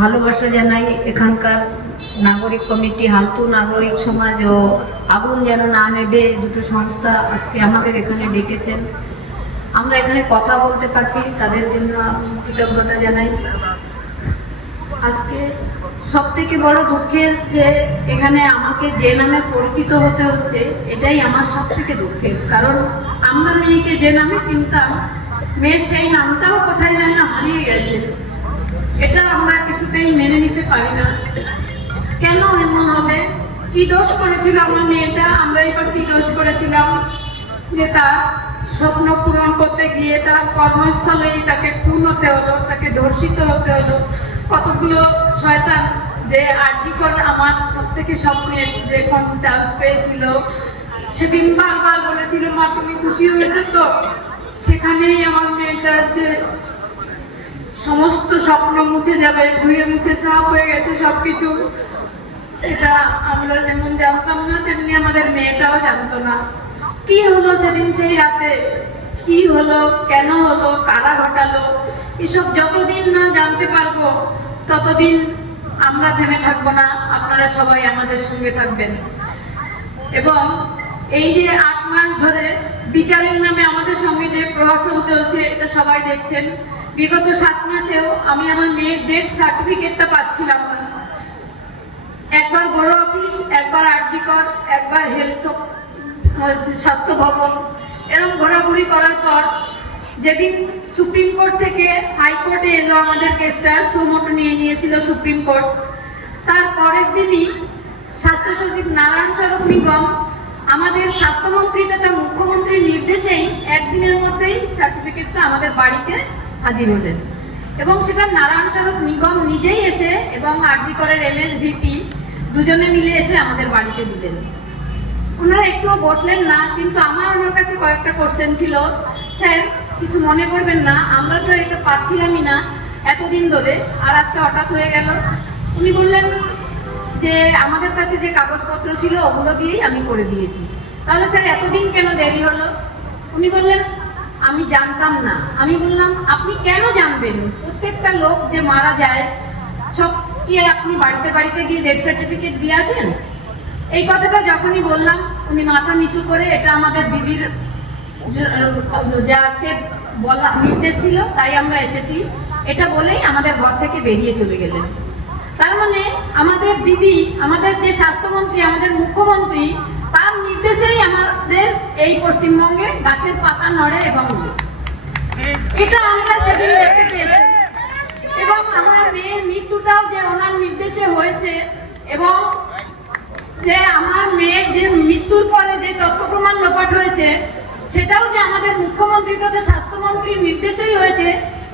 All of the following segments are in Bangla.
ভালোবাসা জানাই এখানকার নাগরিক কমিটি, হালতু নাগরিক সমাজ ও আগুন যেন না নেবে দুটো সংস্থা আজকে আমাদের এখানে ডেকেছেন। আমরা এখানে কথা বলতে পারছি, তাদের জন্য কৃতজ্ঞতা জানাই। আজকে সব থেকে বড় দুঃখের যে এখানে আমাকে যে নামে পরিচিত হতে হচ্ছে, এটাই আমার সব থেকে দুঃখের। কারণ আমরা মেয়েকে যে নামে চিনতাম, মেয়ের সেই নামটাও কোথায় যেন হারিয়ে গেছে। এটা আমরা কিছুতেই মেনে নিতে পারি না। কেন এমন হবে? কি দোষ করেছিল আমার মেয়েটা? আমরাই বা কি দোষ করেছিলাম যে তার স্বপ্ন পূরণ করতে গিয়ে তার কর্মস্থলেই তাকে খুন হতে হলো, তাকে ধর্ষিত হতে হলো? কতগুলো শয়তান যে আর্জিকর আমার সব থেকে স্বপ্নের যখন চান্স পেয়েছিল, সেদিন বারবার বলেছিল, মা তুমি খুশি হয়েছো তো? সেখানেই আমার মেয়েটার যে সমস্ত স্বপ্ন মুছে যাবে, ধুয়ে মুছে সাফ হয়ে গেছে সবকিছু। এটা আমরা যেমন জানতাম না, তেমনি আমাদের মেয়েটাও জানতো না। কি হলো সেদিন সেই রাতে, কি হলো, কেন হলো, কারা ঘটালো, এসব যতদিন না জানতে পারবো ততদিন আমরা থেমে থাকবো না। আপনারা সবাই আমাদের সঙ্গে থাকবেন। এবং এই যে 8 মাস ধরে বিচারের নামে আমাদের সঙ্গে যে প্রহসন চলছে, এটা সবাই দেখছেন। বিগত 7 মাসেও আমি আমার মেয়ের ডেথ সার্টিফিকেটটা পাচ্ছিলাম না। একবার বড় অফিস, একবার আরজিকর, একবার হেলথ স্বাস্থ্য ভবন, এরকম ঘোরাঘুরি করার পর যেদিন সুপ্রিম কোর্ট থেকে হাইকোর্টে এলো আমাদের কেসটা, সুমোটো নিয়ে নিয়েছিল সুপ্রিম কোর্ট, তার পরের দিনই স্বাস্থ্য সচিব নারায়ণ স্বরূপ নিগম আমাদের স্বাস্থ্যমন্ত্রী তথা মুখ্যমন্ত্রীর নির্দেশেই একদিনের মধ্যেই সার্টিফিকেটটা আমাদের বাড়িতে হাজির হলেন। এবং সেটা নারায়ণ স্বরূপ নিগম নিজেই এসে এবং আরজিকরের এমএসভিপি দুজনে মিলে এসে আমাদের বাড়িতে দিলেন। ওনারা একটুও বসলেন না, কিন্তু আমার ওনার কাছে কয়েকটা কোশ্চেন ছিল। স্যার কিছু মনে করবেন না, আমরা তো এটা পাচ্ছিলামই না এতদিন ধরে, আর আজকে হঠাৎ হয়ে গেল। উনি বললেন যে আমাদের কাছে যে কাগজপত্র ছিল ওগুলো দিয়েই আমি করে দিয়েছি। তাহলে স্যার এতদিন কেন দেরি হলো? উনি বললেন আমি জানতাম না। আমি বললাম আপনি কেন জানবেন? প্রত্যেকটা লোক যে মারা যায় সব কি আপনি বাড়িতে বাড়িতে গিয়ে ডেথ সার্টিফিকেট দিয়ে আসেন? এই কথাটা যখনই বললাম উনি মাথা নিচু করে, এটা আমাদের দিদির যাকে বলা নির্দেশ ছিল তাই আমরা এসেছি, এটা বলেই আমাদের ঘর থেকে বেরিয়ে চলে গেলেন। তার মানে আমাদের দিদি, আমাদের যে স্বাস্থ্যমন্ত্রী, আমাদের মুখ্যমন্ত্রী, তার নির্দেশেই আমাদের এই পশ্চিমবঙ্গে গাছের পাতা নড়ে এবং এটা আমরা সেদিন দেখতে পেয়েছি। এবং আমার মেয়ের মৃত্যুটাও যে ওনার নির্দেশে হয়েছে, এবং যে আমার মেয়ের যে মৃত্যুর পরে যে তথ্য প্রমাণ লোপাট হয়েছে, সেটাও যে আমাদের মুখ্যমন্ত্রী তথা স্বাস্থ্যমন্ত্রীর নির্দেশেই হয়েছে,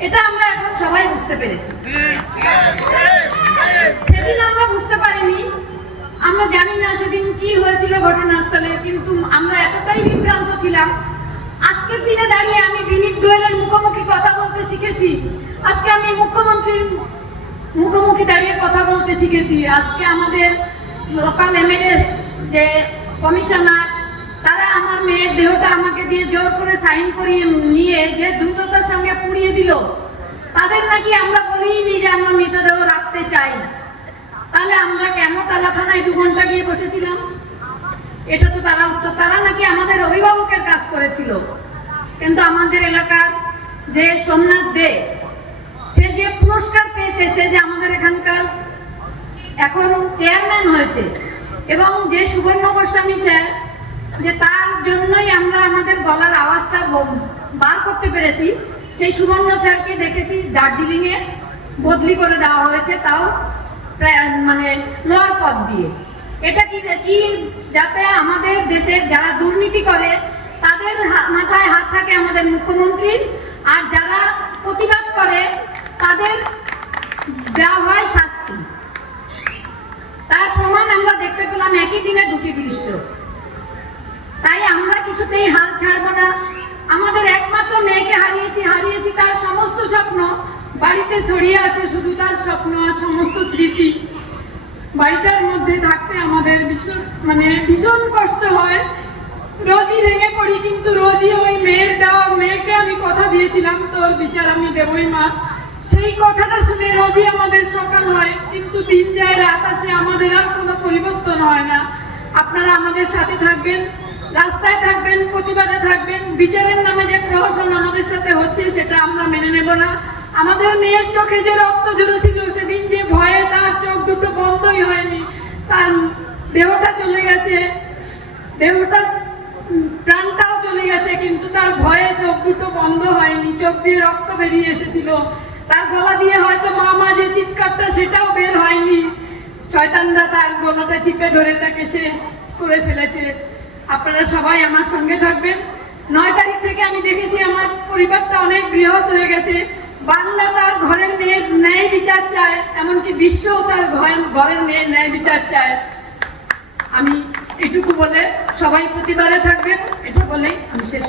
এটা আমরা এখন সবাই বুঝতে পেরেছি। সেদিন আমরা বুঝতে পারিনি, আমরা জানি না সেদিন কি হয়েছিল ঘটনাস্থলে, কিন্তু আমরা এতটাই বিভ্রান্ত ছিলাম। আজকের দিনে দাঁড়িয়ে আমি বিনীত গোয়েলের মুখোমুখি কথা বলতে শিখেছি। আজকে আমি মুখ্যমন্ত্রীর মুখোমুখি দাঁড়িয়ে কথা বলতে শিখেছি। আজকে আমাদের লোকাল এমএলএ যে কমিশনার, তারা আমার মেয়ের দেহটা আমাকে দিয়ে জোর করে সাইন করিয়ে নিয়ে যে দ্রুততার সঙ্গে পুড়িয়ে দিল, তাদের নাকি আমরা বলিনি যে আমরা মৃতদেহ রাখতে চাই। তাহলে আমরা কেন টালা থানায় 2 ঘন্টা গিয়ে বসেছিলাম? এটা তো তারা উত্তর, তারা নাকি আমাদের অভিভাবকের কাজ করেছিল। কিন্তু আমাদের এলাকার যে সোমনাথ দে, সে যে পুরস্কার পেয়েছে, সে যে আমাদের এখানকার এখন চেয়ারম্যান হয়েছে, এবং যে সুবর্ণ গোস্বামী স্যার, যে তার জন্যই আমরা আমাদের গলার আওয়াজটা বার করতে পেরেছি, সেই সুবর্ণ স্যারকে দেখেছি দার্জিলিংয়ে বদলি করে দেওয়া হয়েছে, তাও মানে লোয়ার পদ দিয়ে। এটা কি যাতে আমাদের দেশের যারা দুর্নীতি করে তাদের মাথায় হাত থাকে আমাদের মুখ্যমন্ত্রীর, আর যারা প্রতিবাদ করে তাদের দেওয়া হয় শাস্তি। তার প্রমাণ আমরা দেখতে পেলাম একই দিনে 2টি দৃশ্য। তাই আমরা কিছুতেই হাল ছাড়বো না। আমাদের একমাত্র মেয়েকে হারিয়েছি তার সমস্ত স্বপ্ন বাড়িতে ছড়িয়ে আছে, শুধু তার স্বপ্ন আর সমস্ত স্মৃতি। বাড়িটার মধ্যে থাকতে আমাদের ভীষণ কষ্ট হয়। রোজই ভেঙে পড়ি, কিন্তু রোজই ওই মেয়েকে আমি কথা দিয়েছিলাম তোর বিচার আমি দেবই মা, সেই কথাটা শুনে রোজই আমাদের সকাল হয়, কিন্তু দিন যায় রাত আসে, আমাদের আর কোনো পরিবর্তন হয় না। আপনারা আমাদের সাথে থাকবেন, রাস্তায় থাকবেন, প্রতিবাদে থাকবেন। বিচারের নামে যে প্রহসন আমাদের সাথে হচ্ছে সেটা আমরা মেনে নেব না। আমাদের মেয়ের চোখে যে রক্ত ঝরেছিল সেদিন, যে ভয়ে তার চোখ দুটো বন্ধই হয়নি, তার দেহটা চলে গেছে, দেহটা প্রাণটাও চলে গেছে, কিন্তু তার ভয়ে চোখ দুটো বন্ধ হয়নি, চোখ দিয়ে রক্ত বেরিয়ে এসেছিল। তার গলা দিয়ে হয়তো মা মা যে চিৎকারটা সেটাও বের হয়নি, শয়তানরা তার গলাটা চিপে ধরে তাকে শেষ করে ফেলেছে। আপনারা সবাই আমার সঙ্গে থাকবেন। 9 তারিখ থেকে আমি দেখেছি আমার পরিবারটা অনেক বৃহৎ হয়ে গেছে। বাংলা তার ঘরের মেয়ের ন্যায় বিচার চায়, এমনকি বিশ্বও তার ঘরের মেয়ের ন্যায় বিচার চায়। আমি এটুকু বলে সবাই প্রতিবাদে থাকবেন, এটা বলেই আমি শেষ